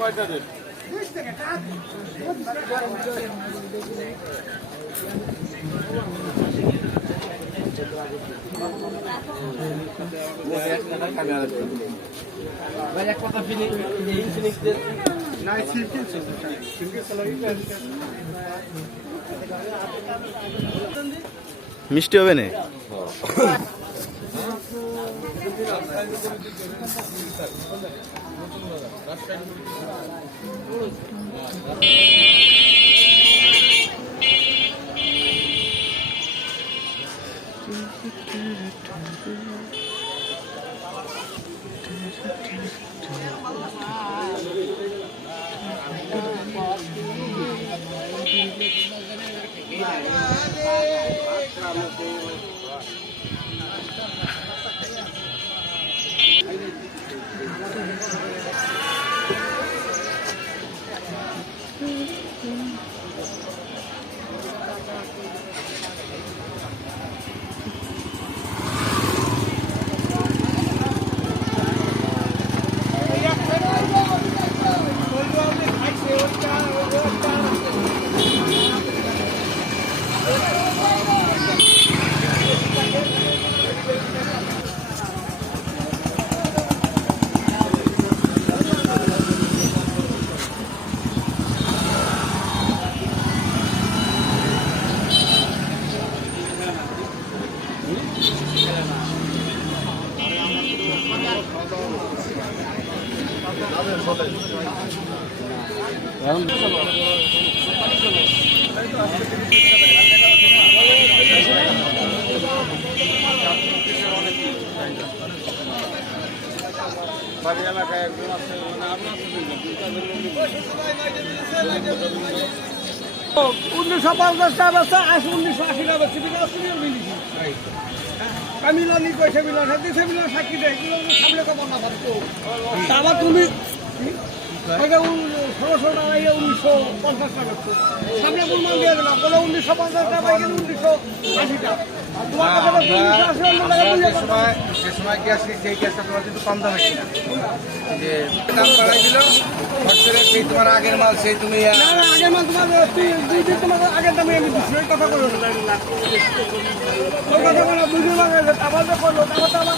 কয়টা দেন? মিষ্টি হবে না? বাড়ি এলাকায় একজন আছে, মানে আপনার 1950 টাকা বেচা, আজ 1980 টাকা বেচছি, বিনা অস্ট্রেলিয়ার মিলিছি। আমি লানি কইছে বিনা সাথে বিনা সাক্ষী দেয়, এগুলো সামনে তো বন্ধ করতো। আবার তুমি এটা 1600 টাকা, 1950 টাকা বেচছো। সামনে গুলমান দিয়ে দিলাম, বলে 1950 টাকা, এখানে 1980 টাকা। যে সময় গ্যাস সেই গ্যাসটা তোমার কিন্তু কম দামে কিনা, যে দাম বাড়াই দিল সেই তোমার আগের মাল সেই তুমি আগের মাল তোমার তোমার আগের দামে আমি দিচ্ছি, ওই কথা বলো না, ওই কথা বলো বুঝে লাগে আবার যে করলো আমার